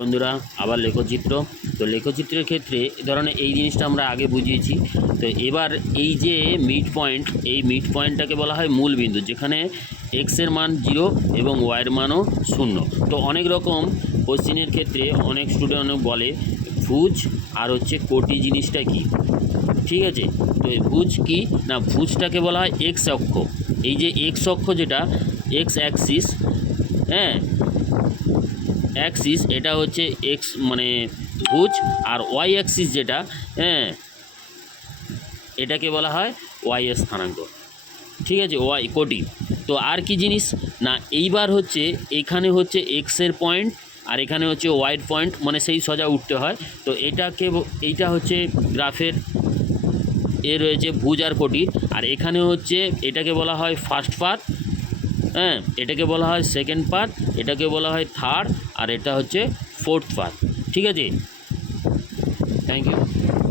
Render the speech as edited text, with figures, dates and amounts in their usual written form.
বন্ধুরা আবার লেখচিত্র। তো লেখচিত্রের ক্ষেত্রে ধরনের এই জিনিসটা আমরা আগে বুঝিয়েছি। তো এবার এই যে মিড পয়েন্ট, এই মিড পয়েন্টটাকে বলা হয় মূল বিন্দু, যেখানে এক্সের মান 0 এবং ওয়াইয়ের মানও 0। তো অনেক রকম কোশ্চেনের ক্ষেত্রে অনেক স্টুডেন্ট বলে ভুজ আর হচ্ছে কোটি জিনিসটা কি। ঠিক আছে, তো এই ভুজ কি না, ভুজটাকে বলা হয় এক্স অক্ষ। এই যে এক্স অক্ষ যেটা এক্স অ্যাক্সিস, হ্যাঁ অ্যাক্সিস, এটা হচ্ছে এক্স মানে ভুজ। আর ওয়াই অ্যাক্সিস যেটা, হ্যাঁ এটাকে বলা হয় ওয়াই এর স্থানাঙ্ক। ঠিক আছে, ওয়াই কোটি। তো আর কি জিনিস না, এইবার হচ্ছে এখানে হচ্ছে এক্সের পয়েন্ট আর এখানে হচ্ছে ওয়াইয়ের পয়েন্ট, মানে সেই সোজা উঠতে হয়। তো এইটা হচ্ছে গ্রাফের এ রয়েছে ভুজ আর কোটি। আর এখানে হচ্ছে এটাকে বলা হয় ফার্স্ট পার্ট, হ্যাঁ এটাকে বলা হয় সেকেন্ড পার্ট, এটাকে বলা হয় থার্ড, আর এটা হচ্ছে ফোর্থ পার্ট। ঠিক আছে, থ্যাংক ইউ।